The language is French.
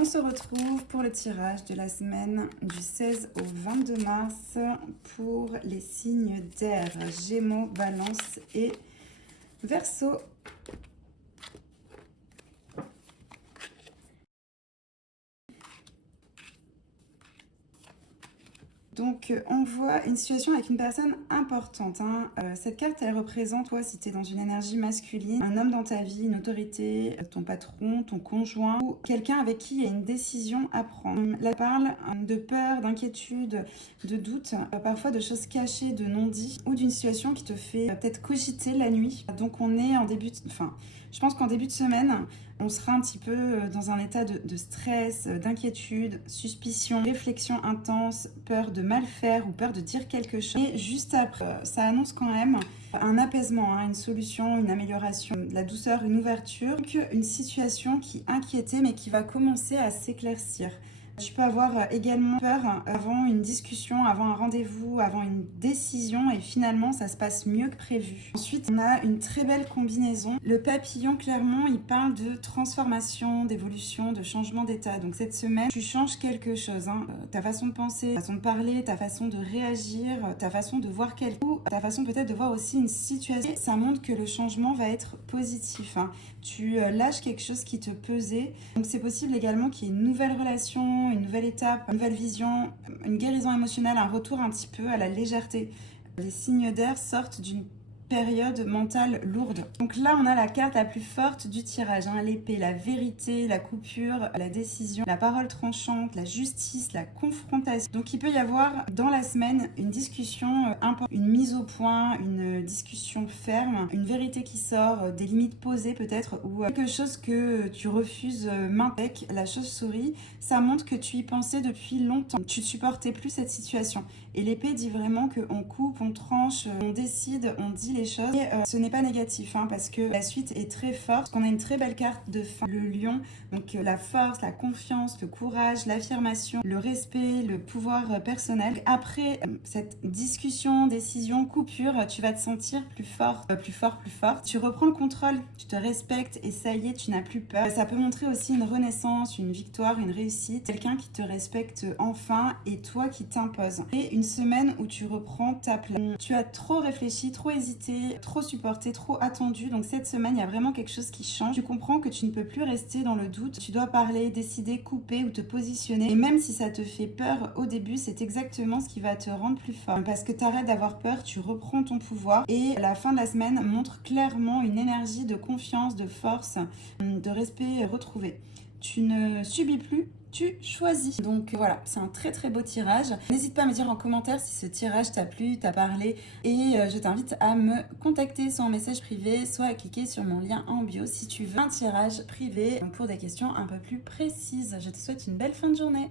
On se retrouve pour le tirage de la semaine du 16 au 22 mars pour les signes d'air, Gémeaux, Balance et Verseau. Donc, on voit une situation avec une personne importante. Cette carte, elle représente, toi, si tu es dans une énergie masculine, un homme dans ta vie, une autorité, ton patron, ton conjoint, ou quelqu'un avec qui il y a une décision à prendre. Là, parle de peur, d'inquiétude, de doute, parfois de choses cachées, de non-dits, ou d'une situation qui te fait peut-être cogiter la nuit. Donc, on est en début je pense qu'en début de semaine, on sera un petit peu dans un état de stress, d'inquiétude, suspicion, réflexion intense, peur de mal faire ou peur de dire quelque chose. Et juste après, ça annonce quand même un apaisement, une solution, une amélioration, de la douceur, une ouverture. Donc une situation qui inquiétait mais qui va commencer à s'éclaircir. Tu peux avoir également peur avant une discussion, avant un rendez-vous, avant une décision et finalement ça se passe mieux que prévu. Ensuite, on a une très belle combinaison. Le papillon, clairement, il parle de transformation, d'évolution, de changement d'état. Donc cette semaine, tu changes quelque chose. Ta façon de penser, ta façon de parler, ta façon de réagir, ta façon de voir quelqu'un, ta façon peut-être de voir aussi une situation. Ça montre que le changement va être positif. Tu lâches quelque chose qui te pesait. Donc c'est possible également qu'il y ait une nouvelle relation, une nouvelle étape, une nouvelle vision, une guérison émotionnelle, un retour un petit peu à la légèreté. Les signes d'air sortent d'une période mentale lourde. Donc là, on a la carte la plus forte du tirage, l'épée, la vérité, la coupure, la décision, la parole tranchante, la justice, la confrontation. Donc il peut y avoir dans la semaine une discussion importante, une mise au point, une discussion ferme, une vérité qui sort, des limites posées peut-être, ou quelque chose que tu refuses maintenant. Avec la chauve-souris, ça montre que tu y pensais depuis longtemps. Tu ne supportais plus cette situation. Et l'épée dit vraiment qu'on coupe, on tranche, on décide, on dit les choses. Et ce n'est pas négatif, parce que la suite est très forte. Parce qu'on a une très belle carte de fin. Le lion, donc la force, la confiance, le courage, l'affirmation, le respect, le pouvoir personnel. Après cette discussion, décision, coupure, tu vas te sentir plus fort, plus fort, plus fort. Tu reprends le contrôle, tu te respectes et ça y est, tu n'as plus peur. Ça peut montrer aussi une renaissance, une victoire, une réussite. Quelqu'un qui te respecte enfin et toi qui t'imposes. Et une semaine où tu reprends ta place. Tu as trop réfléchi, trop hésité, trop supporté, trop attendu. Donc cette semaine, il y a vraiment quelque chose qui change. Tu comprends que tu ne peux plus rester dans le doute. Tu dois parler, décider, couper ou te positionner. Et même si ça te fait peur au début, c'est exactement ce qui va te rendre plus fort. Parce que tu arrêtes d'avoir peur, tu reprends ton pouvoir. Et la fin de la semaine montre clairement une énergie de confiance, de force, de respect retrouvé. Tu ne subis plus, tu choisis. Donc voilà, c'est un très très beau tirage. N'hésite pas à me dire en commentaire si ce tirage t'a plu, t'a parlé. Et je t'invite à me contacter soit en message privé, soit à cliquer sur mon lien en bio si tu veux un tirage privé pour des questions un peu plus précises. Je te souhaite une belle fin de journée.